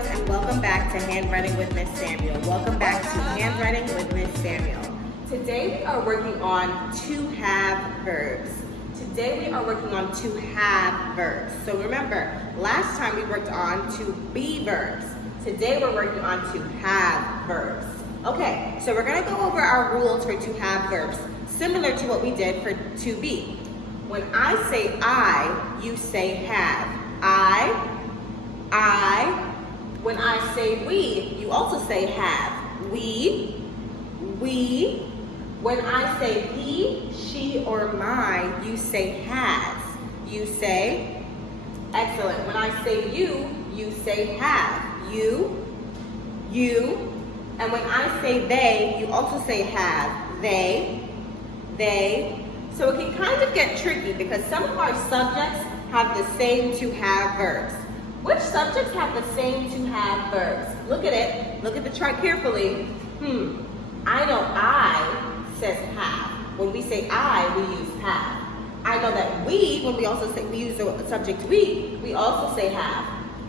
learners, and welcome back to Handwriting with Miss Samuel. Welcome back to Handwriting with Miss Samuel. Today we are working on to have verbs. Today we are working on to have verbs. So remember, last time we worked on to be verbs. Today we're working on to have verbs. Okay, so we're going to go over our rules for to have verbs, similar to what we did for to be. When I say I, you say have. I. When I say we, you also say have. We. When I say he, she, or my, you say has. You say. Excellent. When I say you, you say have. You. And when I say they, you also say have. They. So it can kind of get tricky because some of our subjects have the same to have verbs. Which subjects have the same to have verbs? Look at it. Look at the chart carefully. I know I says have. When we say I, we use have. I know that we, when we use the subject we also say have.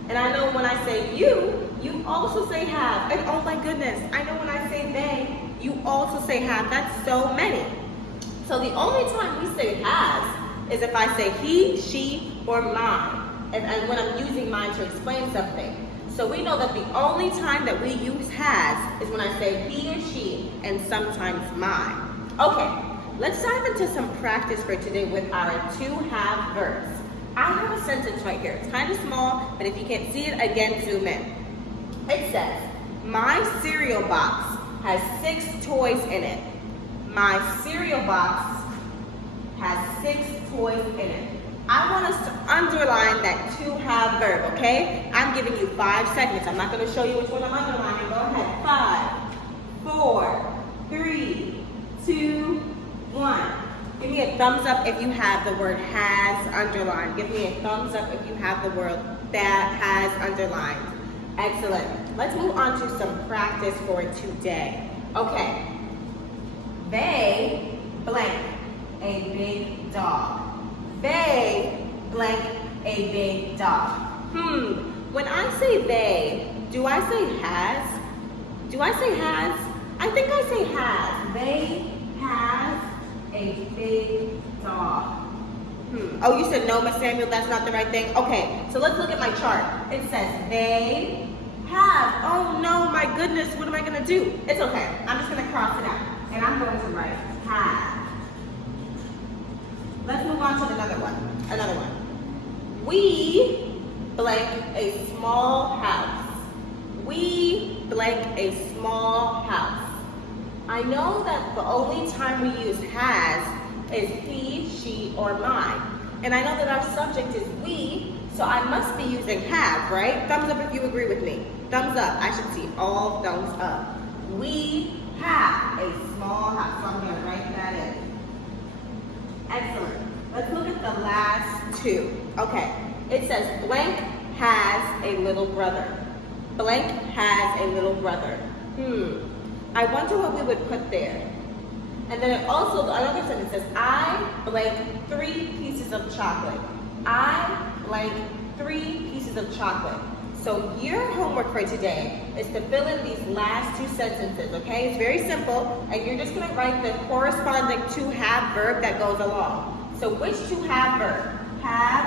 And I know when I say you also say have. And oh my goodness, I know when I say they, you also say have. That's so many. So the only time we say has is if I say he, she, or mine. And when I'm using mine to explain something. So we know that the only time that we use has is when I say he or she and sometimes mine. Okay, let's dive into some practice for today with our to have verbs. I have a sentence right here. It's kind of small, but if you can't see it, again, zoom in. It says, my cereal box has 6 toys in it. My cereal box has 6 toys in it. I want us to underline that to have verb, okay? I'm giving you 5 seconds. I'm not going to show you which one I'm underlining. Go ahead. 5, 4, 3, 2, 1. Give me a thumbs up if you have the word has underlined. Give me a thumbs up if you have the word that has underlined. Excellent. Let's move on to some practice for today. Okay. They blank a big dog. They blank a big dog. When I say they, do I say has? Do I say has? I think I say has. They have a big dog. Oh, you said no, Miss Samuel, that's not the right thing? Okay, so let's look at my chart. It says they have. Oh no, my goodness, what am I gonna do? It's okay, I'm just gonna cross it out. And I'm going to write have. Let's move on to another one. We blank a small house. We blank a small house. I know that the only time we use has is he, she, or mine. And I know that our subject is we, so I must be using have, right? Thumbs up if you agree with me. Thumbs up. I should see all thumbs up. We have a small house. So I'm going to write that in. Excellent. Let's look at the last 2. Okay. It says blank has a little brother. Blank has a little brother. I wonder what we would put there. And then it also, another sentence says, I blank 3 pieces of chocolate. I blank 3 pieces of chocolate. So your homework for today is to fill in these last 2 sentences, okay? It's very simple, and you're just gonna write the corresponding to have verb that goes along. So which to have verb? Have,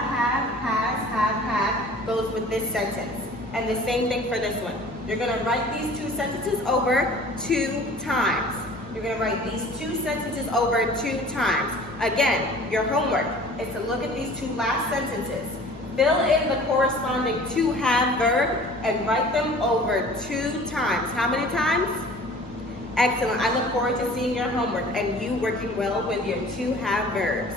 have, goes with this sentence. And the same thing for this one. You're gonna write these 2 sentences over 2 times. You're gonna write these 2 sentences over 2 times. Again, your homework is to look at these 2 last sentences. Fill in the corresponding to have verb and write them over 2 times. How many times? Excellent. I look forward to seeing your homework and you working well with your to have verbs.